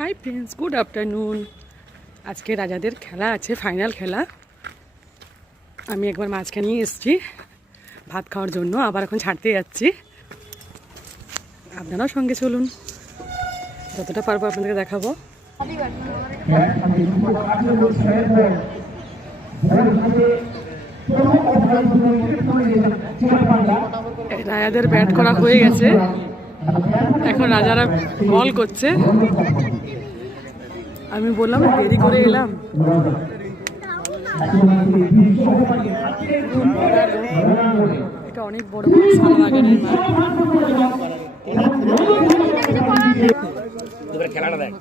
Hi friends, good afternoon. আজকে রাজাদের খেলা আছে, ফাইনাল খেলা। আমি একবার মাঝখানে নিয়ে এসেছি ভাত খাওয়ার জন্য, আবার এখন ছাড়তে যাচ্ছি। আপনারাও সঙ্গে চলুন, যতটা পারবো আপনাদেরকে দেখাবো। রাজাদের ব্যাট করা হয়ে গেছে, এখন রাজারা বল করছে। আমি বললাম দেরি করে এলাম। এটা অনেক বড় শালবাগানের মাঠ। খেলাটা দেখ।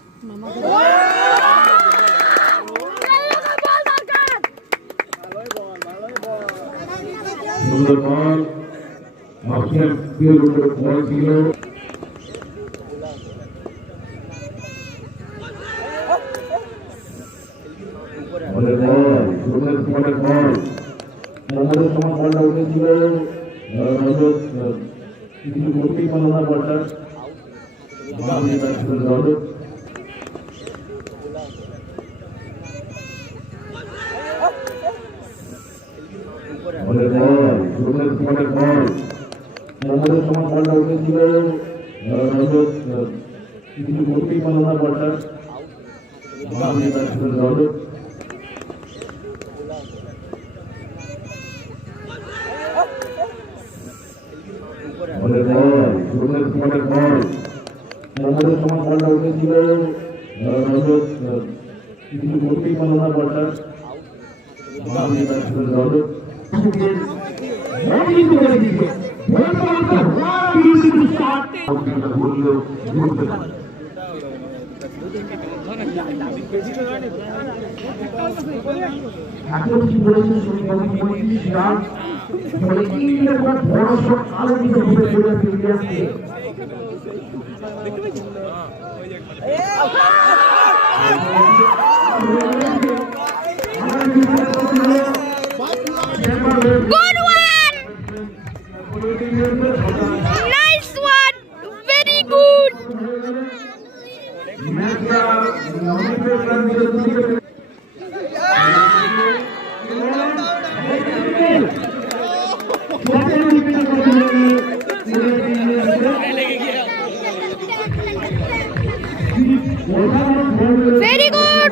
Good one! Nice one! Very good! Very good!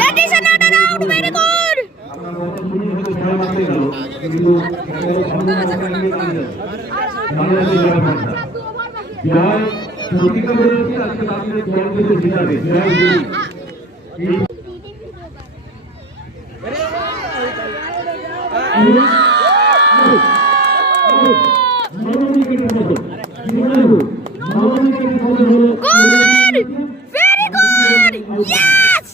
That is another out. Very good. Good. Very good. Yes.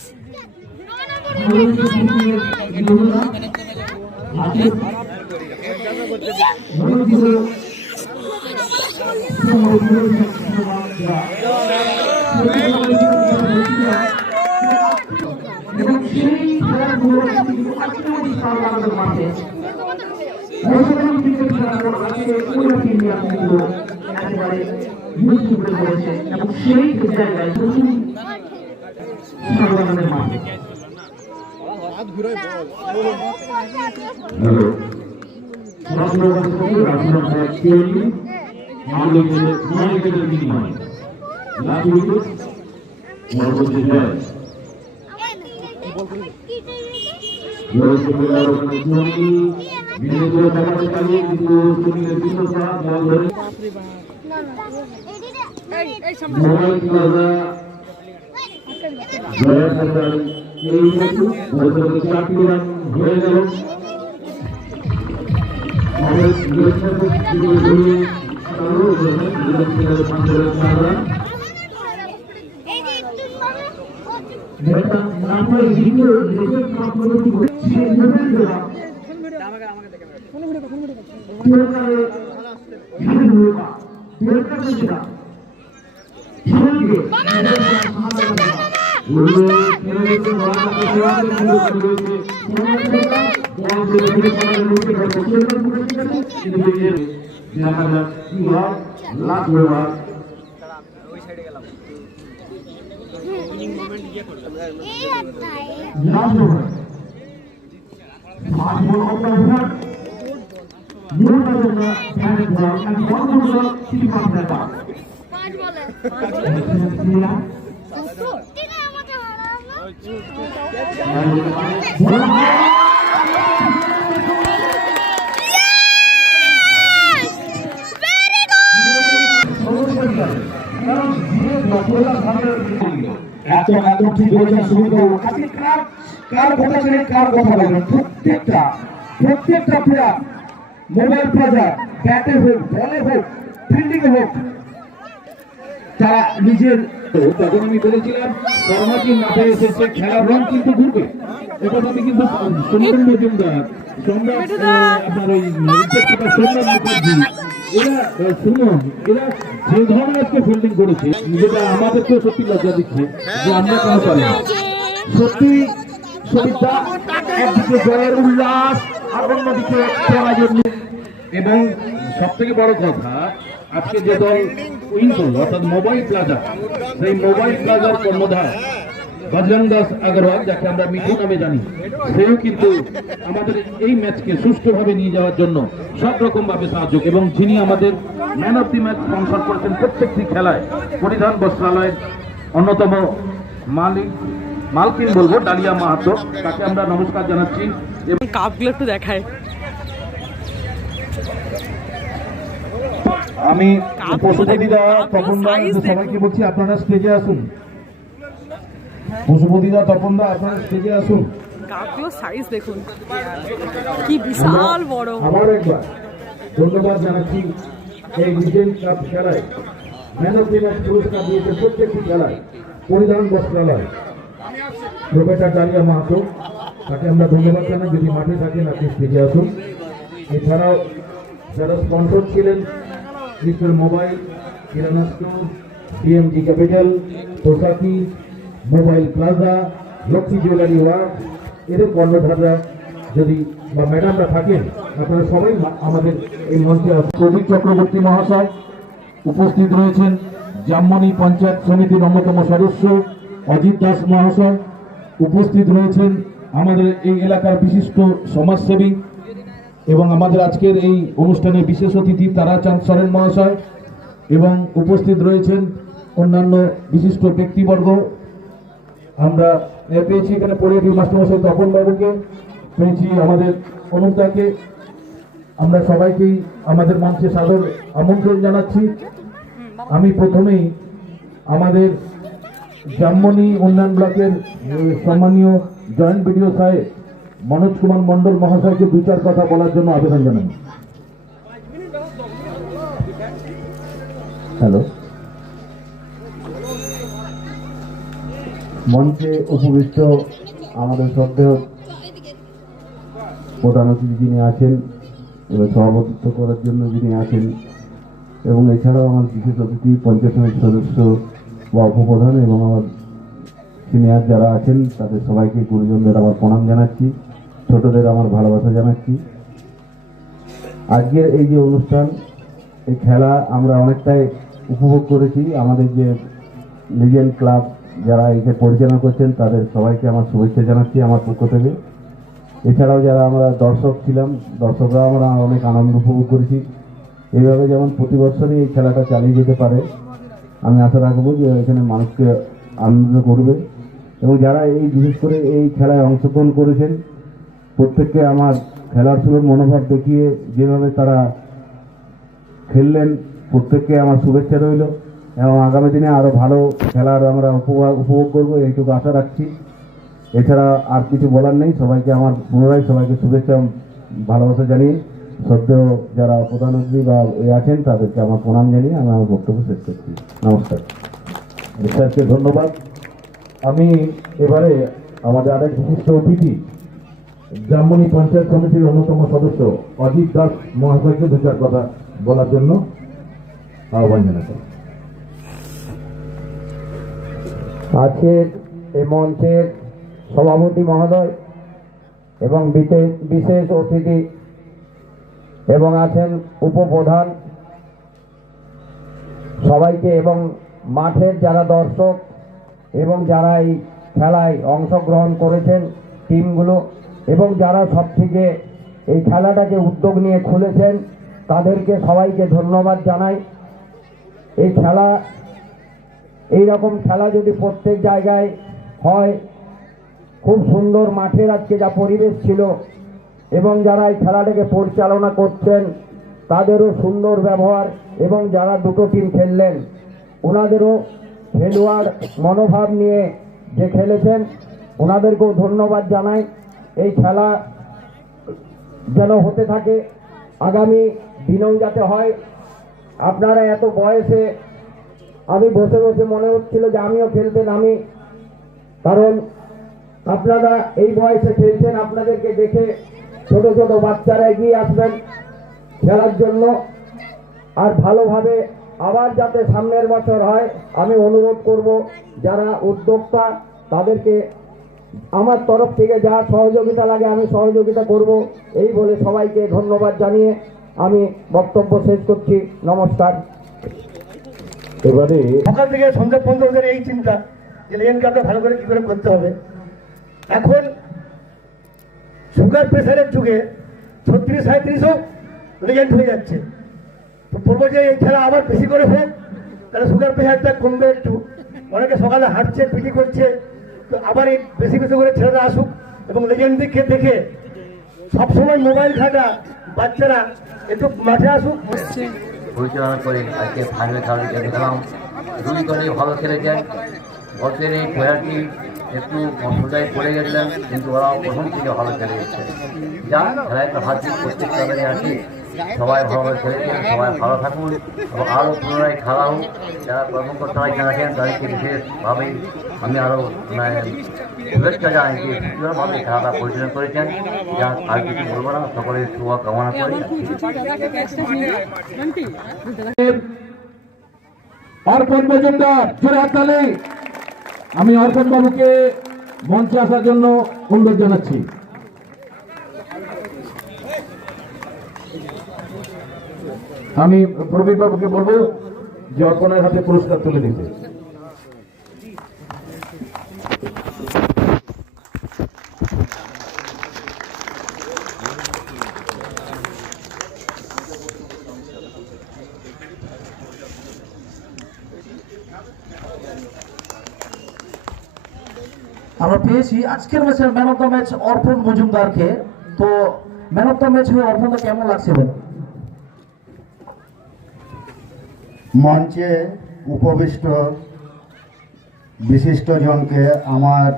প্রত্যেকটা প্লেয়ার মোবাইল প্লেয়ার ব্যাটে হোক বলে হোক ফিল্ডিং হোক তারা নিজের তখন আমি বলেছিলাম কর্মাটি মাঠে এসেছে খেলার রং কিন্তু ঘুরবে এটা কিন্তু সোমেন মজুমদার সম্রাট আপনার ওই সোমনাথ মুখার্জি এরা সুমন এরা যে ধরনের আজকে ফিল্ডিং করেছে যেটা আমাদেরকেও সত্যি লজ্জা দিচ্ছে যে আমরা কেন পারি না সত্যি সবিতা একদিকে জয়ের উল্লাস আর অন্যদিকে এবং সব থেকে বড় কথা আজকে যে দল উইন করলো অর্থাৎ মোবাইল প্লাজা সেই মোবাইল প্লাজার কর্ণধার বজরং দাস আগরওয়াল যাকে আমরা মিঠু নামে জানি সেও কিন্তু আমাদের এই ম্যাচকে সুষ্ঠুভাবে নিয়ে যাওয়ার জন্য সব রকম ভাবে সাহায্য এবং যিনি আমাদের man of the match sponsor করেছেন প্রত্যেকটি খেলায় পরিধান বস্ত্রালয়ের অন্যতম মালকিন বলবো ডালিয়া মাহাতো তাকে আমরা নমস্কার জানাচ্ছি এবং কাপগুলো একটু দেখায়। আমি পশুপতিদা তপনদা সবাইকে বলছি আপনারা স্টেজে আসুন। পশুপতিদা তপনদা আপনারা স্টেজে আসুন। কাপগুলো সাইজ দেখুন কি বিশাল বড়। আবার একবার ধন্যবাদ জানাচ্ছি এই লিজেন্ড কাপ খেলায় ম্যান অফ দি ম্যাচ পুরস্কার দিয়েছে প্রত্যেকটি খেলায় পরিধান বস্ত্রালয় প্রফেসর ডালিয়া মাহাতো তাকে আমরা ধন্যবাদ জানাই। যদি মাঠে থাকেন আপনি স্টেজে আসুন। এছাড়াও যারা স্পন্সর ছিলেন mister mobile Kirana store DMG capital পোশাকি mobile plaza Lakshmi jewellery work এদের কর্ণধাররা যদি বা ম্যাডামরা থাকেন আপনারা সবাই আমাদের এই মঞ্চে প্রদীপ চক্রবর্তী মহাশয় উপস্থিত রয়েছেন। জামমনি পঞ্চায়েত সমিতির অন্যতম সদস্য অজিত দাস মহাশয় উপস্থিত রয়েছেন। আমাদের এই এলাকার বিশিষ্ট সমাজসেবী এবং আমাদের আজকের এই অনুষ্ঠানে বিশেষ অতিথি তারাচাঁদ সরেন মহাশয় এবং উপস্থিত রয়েছেন অন্যান্য বিশিষ্ট ব্যক্তিবর্গ। আমরা পেয়েছি এখানে পরিবারী মাস্টারমশাই তপন বাবুকে, পেয়েছি আমাদের অনুপদাকে। আমরা সবাইকেই আমাদের মঞ্চে সাদর আমন্ত্রণ জানাচ্ছি। আমি প্রথমেই আমাদের জামমনি উন্নয়ন ব্লকের সম্মানীয় জয়েন্ট বিডিও সাহেব মনোজ কুমার মন্ডল মহাশয়কে দু চার কথা বলার জন্য আবেদন জানাই। হ্যালো, মঞ্চে উপবিষ্ট আমাদের শ্রদ্ধেয় প্রধান অতিথি যিনি আছেন এবং সভাপতিত্ব করার জন্য যিনি আছেন এবং এছাড়াও আমার বিশেষ অতিথি পঞ্চায়েত সমিতির সদস্য বা উপপ্রধান এবং আমার সিনিয়র যারা আছেন তাদের সবাইকে গুরুজনদের আমার প্রণাম জানাচ্ছি, ছোটদের আমার ভালোবাসা জানাচ্ছি। আজকের এই যে অনুষ্ঠান, এই খেলা আমরা অনেকটাই উপভোগ করেছি। আমাদের যে লিজেন্ড ক্লাব যারা একে পরিচালনা করছেন তাদের সবাইকে আমার শুভেচ্ছা জানাচ্ছি আমার পক্ষ থেকে। এছাড়াও যারা আমরা দর্শক ছিলাম, দর্শকরা আমরা অনেক আনন্দ উপভোগ করেছি। এইভাবে যেমন প্রতি বছরই এই খেলাটা চালিয়ে যেতে পারে আমি আশা রাখবো যে এখানে মানুষকে আনন্দ করবে এবং যারা এই বিশেষ করে এই খেলায় অংশগ্রহণ করেছেন প্রত্যেককে আমার খেলার শুরুর মনোভাব দেখিয়ে যেভাবে তারা খেললেন, প্রত্যেককে আমার শুভেচ্ছা রইল এবং আগামী দিনে আরও ভালো খেলার আমরা উপভোগ করবো এইটুকু আশা রাখছি। এছাড়া আর কিছু বলার নেই। সবাইকে আমার পুনরায় সবাইকে শুভেচ্ছা ভালোবাসা জানিয়ে সদ্যেও যারা প্রধান অতিথি বা আছেন তাদেরকে আমার প্রণাম জানিয়ে আমি আমার বক্তব্য শেষ করছি। নমস্কার, স্যারকে ধন্যবাদ। আমি এবারে আমাদের আরেক বিশিষ্ট অতিথি ব্রাহ্মণী পঞ্চায়েত কমিটির অন্যতম সদস্য অজিত দাস মহাশয়কে দু চার কথা বলার জন্য আহ্বান জানাতে। আজকের এই মঞ্চের সভাপতি মহোদয় এবং বিশেষ অতিথি এবং আছেন উপপ্রধান, সবাইকে এবং মাঠের যারা দর্শক এবং যারা এই খেলায় অংশগ্রহণ করেছেন টিমগুলো এবং যারা সব থেকে এই খেলাটাকে উদ্যোগ নিয়ে খুলেছেন তাদেরকে সবাইকে ধন্যবাদ জানাই। এই খেলা, এইরকম খেলা যদি প্রত্যেক জায়গায় হয়, খুব সুন্দর মাঠের আজকে যা পরিবেশ ছিল এবং যারা এই খেলাটাকে পরিচালনা করছেন তাদেরও সুন্দর ব্যবহার এবং যারা দুটো টিম খেললেন ওনাদেরও খেলোয়াড় মনোভাব নিয়ে যে খেলেছেন ওনাদেরকেও ধন্যবাদ জানাই। এই খেলা যেন হতে থাকে, আগামী দিনেও যাতে হয়। আপনারা এত বয়সে, আমি বসে বসে মনে হচ্ছিল যে আমিও খেলতে নামি, কারণ আপনারা এই বয়সে খেলছেন, আপনাদেরকে দেখে ছোট ছোট বাচ্চারা এগিয়ে আসবেন খেলার জন্য। আর ভালোভাবে আবার যাতে সামনের বছর হয় আমি অনুরোধ করব যারা উদ্যোক্তা তাদেরকে আমার তরফ থেকে যা সহযোগিতা লাগে আমি সহযোগিতা করব। এই বলে সবাইকে ধন্যবাদ জানিয়ে আমি বক্তব্য শেষ করছি। নমস্কার। এবারে সকাল থেকে সন্ধ্যা পর্যন্ত ওদের এই চিন্তা যে লেন কাপটা ভালো করে কি করে করতে হবে। এখন সুগার প্রেসারের যুগে 36-37ও লেজেন্ড হয়ে যাচ্ছে। তো বলবো যে এই খেলা আবার বেশি করে হোক, তাহলে সুগার প্রেসারটা কমবে একটু। অনেকে সকালে হাঁটছে, পিটি করছে, তো আবার এই বেশি বেশি করে ছেলেরা আসুক এবং লেজেন্ডকে দেখে সবসময় মোবাইল ঘাটা বাচ্চারা একটু মাঠে আসুক। পরিচালনা করে আজকে ফাইনাল খেলাটিকে দেখলাম। দুই দলই ভালো খেলেছেন। গতের এই প্লেয়ারটি একটু সোজায় পড়ে গেছিলেন, কিন্তু ওরা প্রথম থেকে ভালো খেলে গেছে। যা খেলায় তো হাত দিয়ে প্রত্যেক দলেরই আছে, সবাই ভালোভাবে খেলেছেন। সবাই ভালো থাকুন এবং আরও পুনরায় খেলা হোক। যারা কর্মকর্তারা এখানে আছেন তাদেরকে বিশেষভাবে আমি আরও শুভেচ্ছা জানাই যে সুন্দরভাবে খেলাটা পরিচালনা করেছেন। যা আর কিছু বলবো না, সকলের শুভ কামনা করি। অর্পণ মজুমদার, জোরে হাততালি। আমি অর্পণ বাবুকে মঞ্চে আসার জন্য অনুরোধ জানাচ্ছি। আমি প্রবীর বাবুকে বলবো যে অর্পণের হাতে পুরস্কার তুলে দিতে। আমরা পেয়েছি আজকের ম্যাচের ম্যান অফ দ্য ম্যাচ অর্পণ মজুমদারকে। তো ম্যান অফ দ্য ম্যাচ হয়ে অর্পণটা কেমন লাগছে? মঞ্চে উপবিষ্ট বিশিষ্টজনকে আমার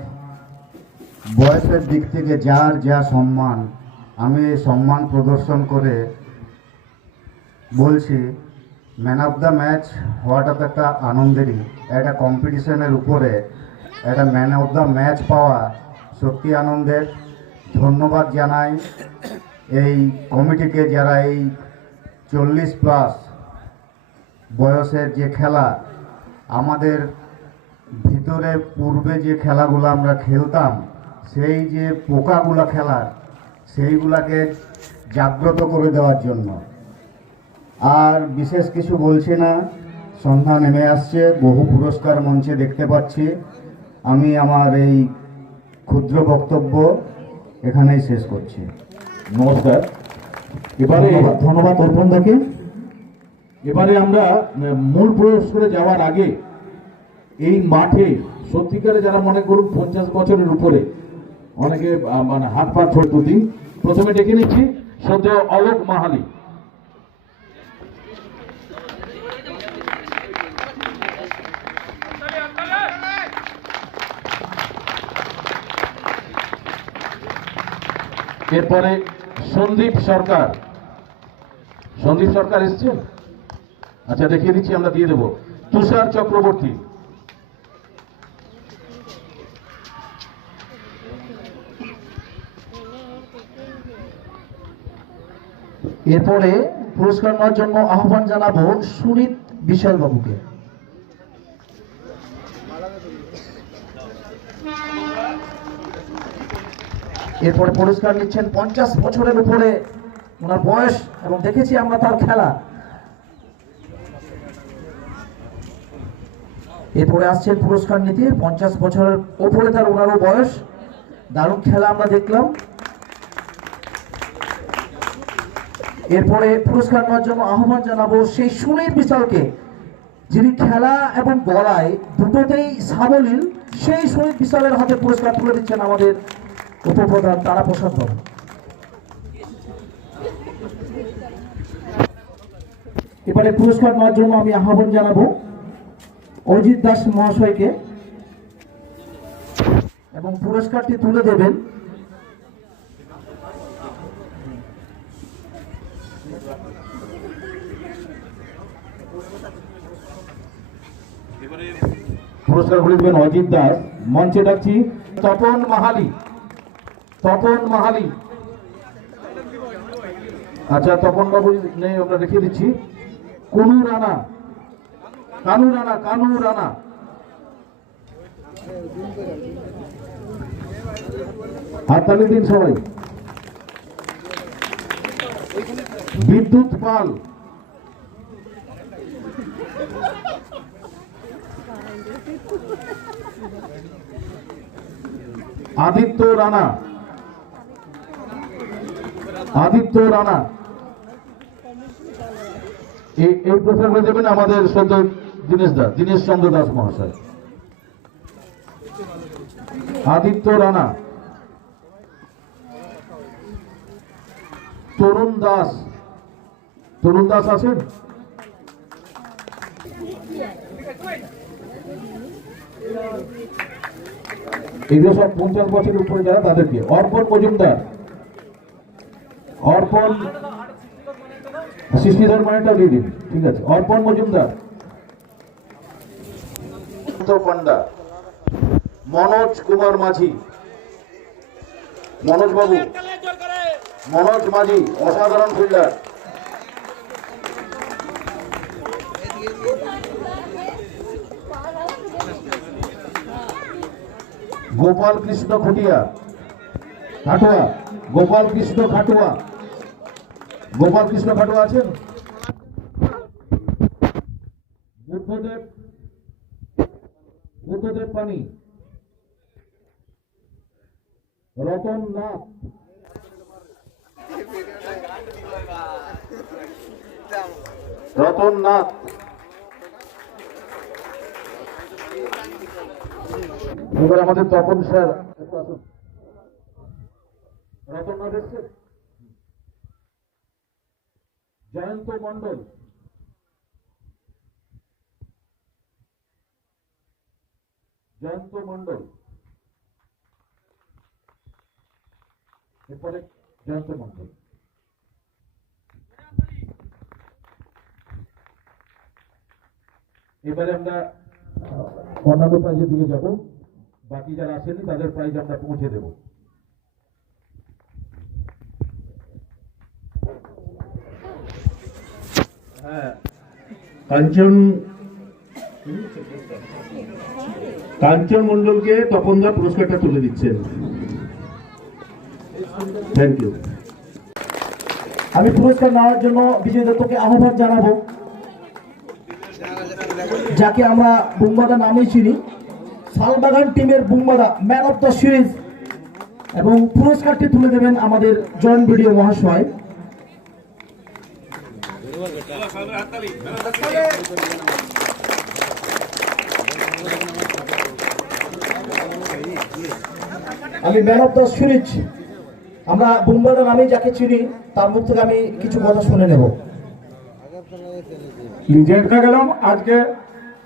বয়সের দিক থেকে যার যা সম্মান, আমি সম্মান প্রদর্শন করে বলছি ম্যান অফ দ্য ম্যাচ হওয়াটা তো একটা আনন্দেরই। একটা কম্পিটিশনের উপরে একটা ম্যান অফ দ্য ম্যাচ পাওয়া সত্যি আনন্দের। ধন্যবাদ জানাই এই কমিটিকে, যারা এই 40+ বয়সের যে খেলা, আমাদের ভিতরে পূর্বে যে খেলাগুলো আমরা খেলতাম, সেই যে পোকাগুলা খেলা, সেইগুলাকে জাগ্রত করে দেওয়ার জন্য। আর বিশেষ কিছু বলছি না, সন্ধ্যা নেমে আসছে, বহু পুরস্কার মঞ্চে দেখতে পাচ্ছি। আমি আমার এই ক্ষুদ্র বক্তব্য এখানেই শেষ করছি। নমস্কার। এবারে ধন্যবাদ অর্পণদাকে। এবারে আমরা মূল পুরস্কারে যাওয়ার আগে এই মাঠে সত্যিকারে যারা মনে করুন 50 বছরের উপরে, অনেকে মানে হাত পা ছোট দিন, প্রথমে ডেকে নিচ্ছি শ্রদ্ধেয় অলোক মাহালি। এরপরে সন্দীপ সরকার। সন্দীপ সরকার এসছেন? আচ্ছা, দেখিয়ে দিচ্ছি, আমরা দিয়ে দেব। তুষার চক্রবর্তী। এরপরে পুরস্কার নেওয়ার জন্য আহ্বান জানাবো সুনীত বিশাল বাবুকে। এরপরে পুরস্কার নিচ্ছেন 50 বছরের উপরে ওনার বয়স এবং দেখেছি আমরা তার খেলা। এরপরে আসছেন পুরস্কার নিতে 50 বছরের উপরে তার ওনারও বয়স, দারুণ খেলা আমরা দেখলাম। এরপরে পুরস্কার নেওয়ার জন্য আহ্বান জানাবো সেই সুনীল বিশালকে, যিনি খেলা এবং গলায় দুটোতেই সাবলীল, সেই সুনীল বিশালের হাতে পুরস্কার তুলে দিচ্ছেন আমাদের উপপ্রধান তারাপ্রসাদ বাবু। এবারে পুরস্কার নেওয়ার জন্য আমি আহ্বান জানাবো অজিত দাস মহাশয়কে এবং পুরস্কারটি তুলে দেবেন পুরস্কারগুলি দেবেন অজিত দাস। মঞ্চে ডাকছি তপন মাহালি। তপন মাহালি। আচ্ছা, তপন বাবু নেই, আমরা রেখে দিচ্ছি। কানু রানা। কানু রানা। কানু রানা। হাততালি দিন সবাই। বিদ্যুৎ পাল। আদিত্য রানা। আদিত্য রানা। এই প্রসঙ্গে দেবেন আমাদের শ্রদ্ধেয় দীনেশ চন্দ্র দাস মহাশয়। আদিত্য রানা। তরুণ দাস। তরুণ দাস আছেন? এগুলো সব 50 বছরের উপরে যারা, তাদেরকে। অর্পণ মজুমদার। অর্পণ সৃষ্টিধর মানেটাও দিয়ে দিন, ঠিক আছে। অর্পণ মজুমদার। পান্ডা। মনোজ কুমার মাঝি। মনোজ বাবু। মনোজ মাঝি অসাধারণ ফিল্ডার। গোপাল কৃষ্ণ খুটিয়া। খাটুয়া। গোপাল কৃষ্ণ খাটুয়া। গোপাল কৃষ্ণ খাটুয়া আছেন? বুদ্ধদেব। বুদ্ধদেব পানি। রতন নাথ। রতন নাথ। এবার আমাদের তপন স্যার। রতন নাথ এসছে। জয়ন্ত মন্ডল। জয়ন্ত মন্ডল। এরপরে জয়ন্ত মন্ডল। এবারে আমরা অন্যান্য প্রাইজের দিকে যাব। বাকি যারা আসেনি তাদের প্রাইজ আমরা পৌঁছে দেব। হ্যাঁ, কাঞ্চন মন্ডলকে তপনদা পুরস্কারটা তুলে দিচ্ছেন। Thank you. আমি পুরস্কার নেওয়ার জন্য বিজয় দত্তকে আহ্বান জানাবো, যাকে আমরা বুমবাদা নামেই চিনি। শালবাগান টিমের বুমবাদা, ম্যান অফ দ্য সিরিজ, এবং পুরস্কারটি তুলে দেবেন আমাদের জয়েন্ট ভিডিও মহাশয়। আমি ম্যান অফ দ্য সিরিজ আমরা বুমবাদা নামে যাকে চিনি তার মুখ থেকে আমি কিছু কথা শুনে নেব। লিজেন্ডটা গেলাম আজকে,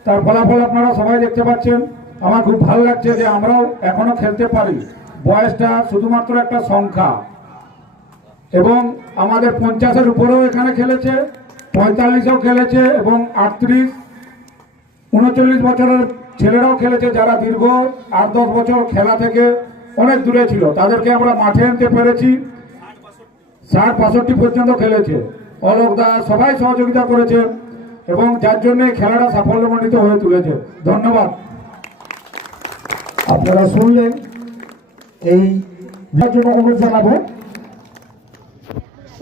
তার ফলাফল আপনারা সবাই দেখতে পাচ্ছেন। আমার খুব ভালো লাগছে যে আমরাও এখনো খেলতে পারি। বয়সটা শুধুমাত্র একটা সংখ্যা, এবং আমাদের 50-এর উপরেও এখানে খেলেছে, 45-এও খেলেছে, এবং 38, 39 বছরের ছেলেরাও খেলেছে, যারা দীর্ঘ 8-10 বছর খেলা থেকে অনেক দূরে ছিল। তাদেরকে আমরা মাঠে আনতে পেরেছি। 60-65 পর্যন্ত খেলেছে। অলোক দা সবাই সহযোগিতা করেছে, এবং যার জন্য খেলাটা সাফল্যমণ্ডিত হয়ে তুলেছে। ধন্যবাদ। আপনারা শুনলেন, এই জন্য অনুরোধ জানাবো,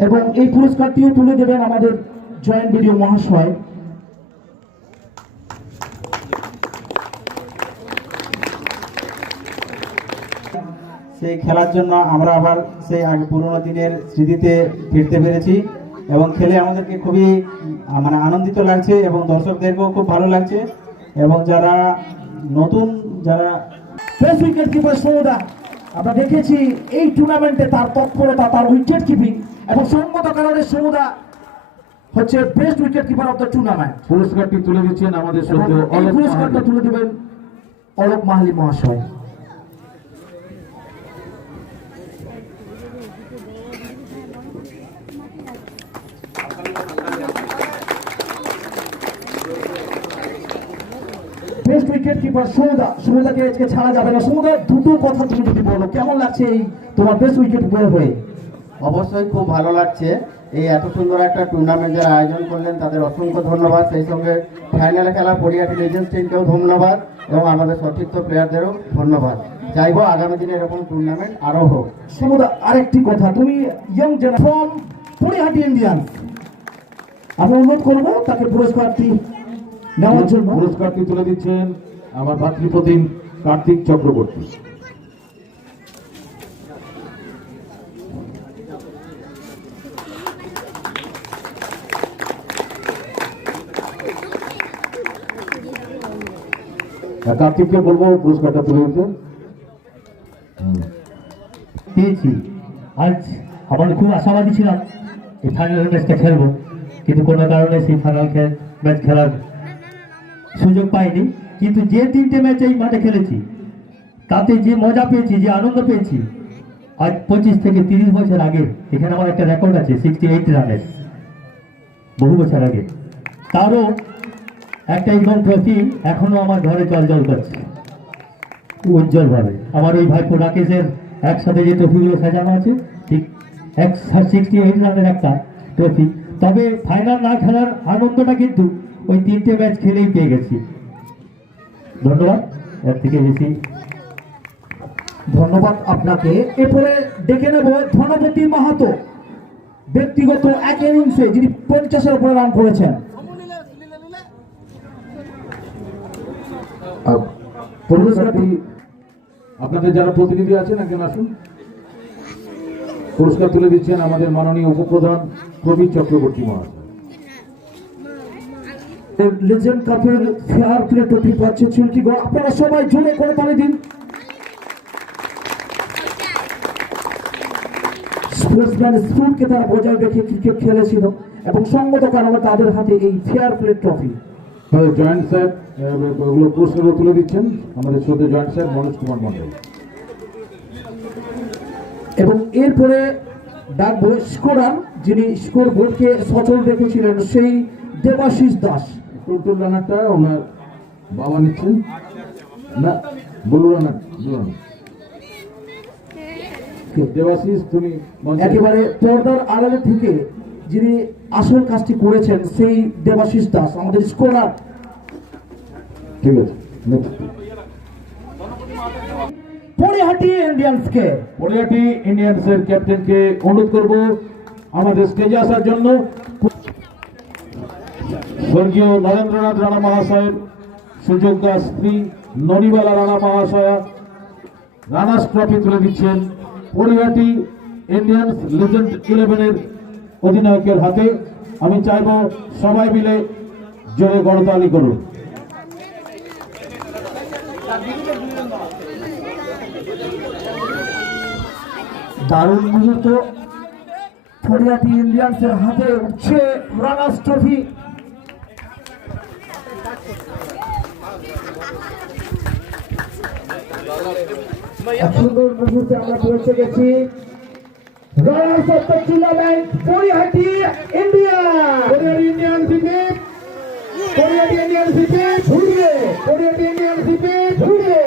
এবং এই পুরস্কারটিও তুলে দেবেন আমাদের জয়েন্ট ভিডিও মহাশয়। সেই খেলার জন্য আমরা আবার সেই আগে পুরোনো দিনের স্মৃতিতে ফিরতে পেরেছি, এবং খেলে আমাদেরকে খুবই মানে আনন্দিত লাগছে, এবং দর্শকদেরকেও খুব ভালো লাগছে। এবং যারা নতুন যারা বেস্ট উইকেট কিপার সৌদা, আমরা দেখেছি এই টুর্নামেন্টে তার তৎপরতা, তার উইকেট কিপিং, এবং সঙ্গত কারণে সৌদা হচ্ছে best wicket keeper of the tournament. পুরস্কারটি তুলে দিচ্ছেন আমাদের এবং এই পুরস্কারটা তুলে দেবেন অলোক মাহালি মহাশয়। বেস্ট উইকেট কিপার সৌদা, সৌদাকে আজকে ছাড়া যাবে না। সৌদা, দুটো কথা তুমি যদি বলো, কেমন লাগছে এই তোমার বেস্ট উইকেট কিপার হয়ে? অবশ্যই খুব ভালো লাগছে। এই এত সুন্দর একটা টুর্নামেন্ট যারা আয়োজন করলেন তাদের অসংখ্য ধন্যবাদ। সেই সঙ্গে ফাইনালে খেলা পরিয়াটি লেজেন্ডস টিমকেও ধন্যবাদ, এবং আমাদের সতীর্থ প্লেয়ারদেরও ধন্যবাদ। চাইবো আগামী দিনে এরকম টুর্নামেন্ট আরও হোক। সৌদা, আরেকটি কথা, তুমি ইয়ং ফ্রম পরিহাটি ইন্ডিয়ান, আমি অনুরোধ করবো তাকে পুরস্কারটি নেওয়ার জন্য। পুরস্কারটি তুলে দিচ্ছেন আমার ভাতৃপ্রতিম কার্তিক চক্রবর্তী। কার্তিককে বলবো পুরস্কারটা তুলে দিতে। পেয়েছি। আজ আমার খুব আশাবাদী ছিলাম এই ফাইনাল ম্যাচটা খেলবো, কিন্তু কোনো কারণে সেই ফাইনাল ম্যাচ খেলার সুযোগ পাইনি। কিন্তু যে 3টে ম্যাচ এই মাঠে খেলেছি তাতে যে মজা পেয়েছি, যে আনন্দ পেয়েছি, আজ 25 থেকে 30 বছর আগে এখানে আমার একটা রেকর্ড আছে 68 রানের, বহু বছর আগে। তারও একটা একদম ট্রফি এখনো আমার ঘরে জল করছে উজ্জ্বলভাবে। আমার ওই ভাইপো রাকেশের একসাথে যে ট্রফিগুলো সাজানো আছে, ঠিক 68 রানের একটা ট্রফি। তবে ফাইনাল না খেলার আনন্দটা কিন্তু ওই 3টে ম্যাচ খেলেই পেয়ে গেছি। ধন্যবাদ, এর থেকে বেশি ধন্যবাদ আপনাকে। এরপরে ডেকে নেব ধনপতি মাহাতো, ব্যক্তিগত এক ইনিংসে যিনি 50-এর উপরে রান করেছেন। পুরস্কারটি আপনাদের যারা প্রতিনিধি আছেন একজন আসুন। পুরস্কার তুলে দিচ্ছেন আমাদের মাননীয় উপপ্রধান প্রবীর চক্রবর্তী মহাশয়। লেজেন্ড কাপের ফেয়ার প্লে ট্রফি পাচ্ছে চুলকি গড়। আপনারা সবাই জোরে করে তালি দিন। স্পোর্টসম্যান স্পিরিটকে তারা বজায় রেখে ক্রিকেট খেলেছিল, এবং সঙ্গত কারণে তাদের হাতে এই fair play trophy. Joint sir ওগুলো পুরস্কার তুলে দিচ্ছেন আমাদের শ্রদ্ধেয় জয়েন্ট স্যার মনোজ কুমার মন্ডল। এবং এরপরে ডাকবো স্কোরার, যিনি স্কোর বোর্ডকে সচল রেখেছিলেন, সেই দেবাশিস দাস। টোটাল রানারটা ওনার বাবা নিচ্ছেন না, বলু রানার দেবাশিস, তুমি একেবারে পর্দার আড়ালে থেকে যিনি আসল কাজটি করেছেন সেই দেবাশিস দাস আমাদের স্কোরার। ঠিক আছে। পরিহাটি ইন্ডিয়ান্সকে, পরিহাটি ইন্ডিয়ান্সের ক্যাপ্টেনকে অনুরোধ করব আমাদের স্টেজে আসার জন্য। স্বর্গীয় নরেন্দ্রনাথ রাণা মহাশয়ের সুযোগ্যা স্ত্রী নরিবালা রাণা মহাশয়া রানার্স ট্রফি তুলে দিচ্ছেন পরিহাটি ইন্ডিয়ান্স লেজেন্ড 11-এর অধিনায়কের হাতে। আমি চাইব সবাই মিলে জোরে করতালি করুন। দারুণ মুহূর্ত। ফরিয়াটি ইন্ডিয়ান্সের হাতে উঠছে রানার্স ট্রফি। এক সুন্দর মুহূর্তে আমরা পৌঁছে গেছি। Runners of the tournament Phoriyati Indian. Phoriyati Indian জিতে, ফরিয়াটি ইন্ডিয়ান জিতে ঘুরবে, ফরিয়াটি ইন্ডিয়ান জিতে ঘুরবে,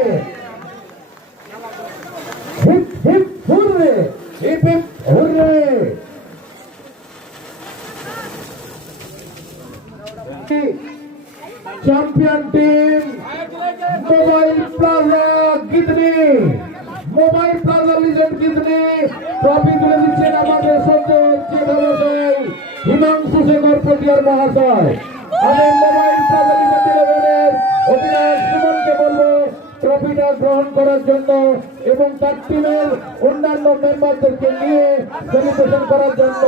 হিপ হিপ ঘুরবে, হিপ হিপ ঘুরবে। चैंपियन टीम मोबाइल प्लाजा कितनी, मोबाइल प्लाजा लिजेंड कितनी ट्रॉफी तुले दिच्छेन आमादेर संगे हच्छे व्यवसायी हिमांशु शेखर प्रतिहार महाशय। আমি মোবাইল প্লাজা লিজেন্ড ইলেভেনের অধিনায়ক সুমনকে বলবো ট্রফিটা গ্রহণ করার জন্য এবং তার টিমের অন্যান্য মেম্বারদেরকে নিয়ে সেলিব্রেশন করার জন্য।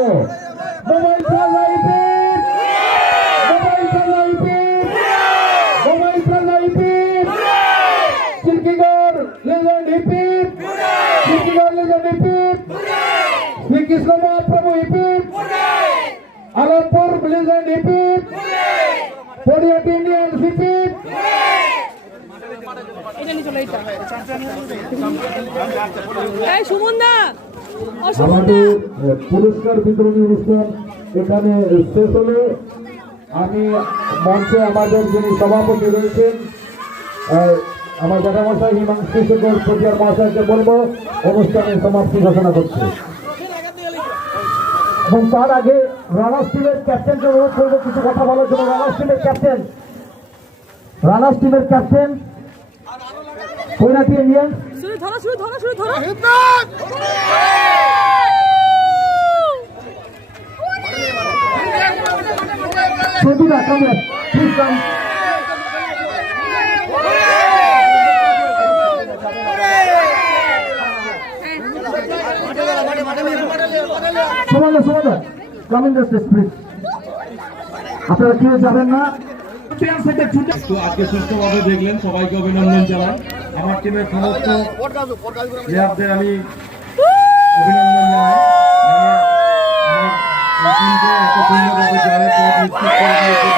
মোবাইল প্লাজা ইপিপ, মোবাইল প্লাজা ইপিপ, মোবাইল প্লাজা ইপিপ, সিলকিগড় লেজেন্ড ইপিপ, সিলকিগড় লেজেন্ড ইপিপ, শ্রীকৃষ্ণ মহাপ্রভু ইপিপ, আলমপুর লেজেন্ড ইপিপ, ফরিয়াটি ইন্ডিয়ান ইপিপ। আমাদের পুরস্কার বিতরণী অনুষ্ঠান এখানে শেষ হলো। আমি মঞ্চে আমাদের যিনি সভাপতি রয়েছেন আমার জ্যাঠামশাই হিমাংশু শেখর প্রতিহার মহাশয়কে বলবো অনুষ্ঠানের সমাপ্তি ঘোষণা করছে। এবং তার আগে রানার্স টিমের ক্যাপ্টেনকে অনুরোধ করবো কিছু কথা বলার জন্য। রানার্স টিমের ক্যাপ্টেন, রানার্স টিমের captain Phoriyati Indian. Sodura, come here. Please come. Sumana, come in the stage, please. আপনারা কেউ যাবেন না। তো আজকে সুস্থভাবে দেখলেন, সবাইকে অভিনন্দন জানাই। আমার টিমের সমস্ত প্লেয়ারদের আমি অভিনন্দন জানাই। আমার টিমকে এত সুন্দরভাবে জয়ের পথ নিশ্চিত করে দিয়েছে।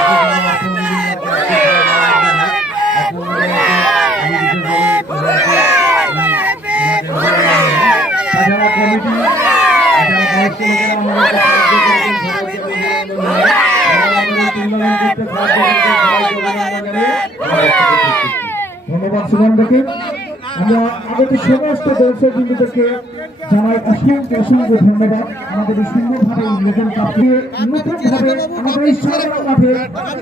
তাছাড়া কমিটি, বয়স্ক লোকেরা আমাদেরকে সাহায্য করেছেন, সবাইকে অভিনন্দন জানাই। ধন্যবাদ সুমনকে। আমরা আমাদের সমস্ত দর্শক বিন্দুদেরকে জানাই অসংখ্য অসংখ্য ধন্যবাদ। আমাদের এই সুন্দরভাবে নতুন কাপে নতুনভাবে আমাদের এই সাধারণ মাঠে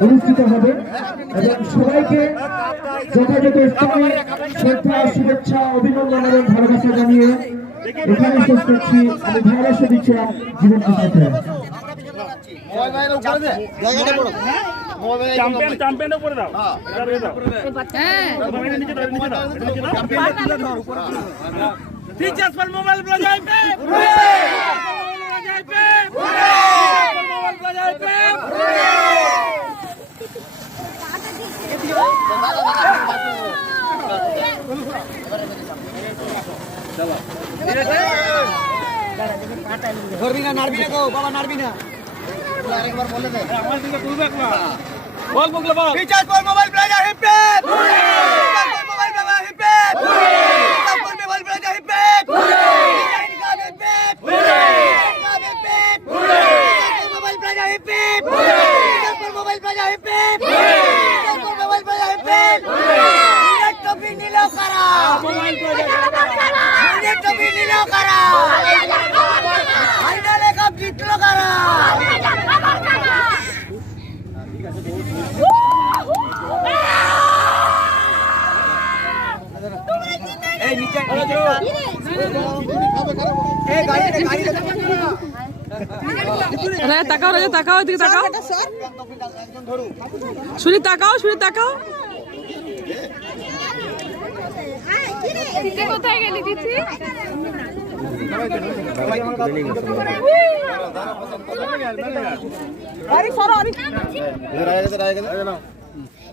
অনুষ্ঠিত হবে এবং সবাইকে যথাযথ স্থানে শ্রদ্ধা, শুভেচ্ছা, অভিনন্দন এবং ভালোবাসা জানিয়ে এখানে শেষ করছি। আমি ভালোবাসা দিচ্ছিলাম জীবন কৃষ্ণকে। ধরবি না, নাড়বি না, বাবা নাড়বি না। আরেকবার বলে দে, আমার দিকে তুলবে একবার। বল বল বল। রিচার্জ ফর মোবাইল প্লাজা হিপেপ। রিচার্জ ফর মোবাইল প্লাজা হিপেপ। রিচার্জ ফর মোবাইল প্লাজা হিপেপ। রিচার্জ ফর হিপেপ। রিচার্জ ফর মোবাইল প্লাজা হিপেপ। রিচার্জ ফর মোবাইল প্লাজা হিপেপ। রিচার্জ ফর মোবাইল প্লাজা হিপেপ। রিচার্জ টপি নিলো কারা। মোবাইল প্লাজা রিচার্জ টপি নিলো কারা। ফাইনালে কাপ জিতলো কারা। তাকাও রাজা, তাকাও, এদিকে তাকাও, শুনি তাকাও, শুনি তাকাও। কোথায় গেলি দিদি? আরে সরো, আরে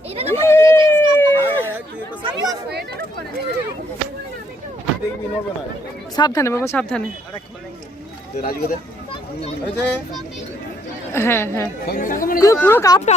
এটা তো সাবধানে বাবা, সাবধানে। হ্যাঁ হ্যাঁ, পুরো কাপটা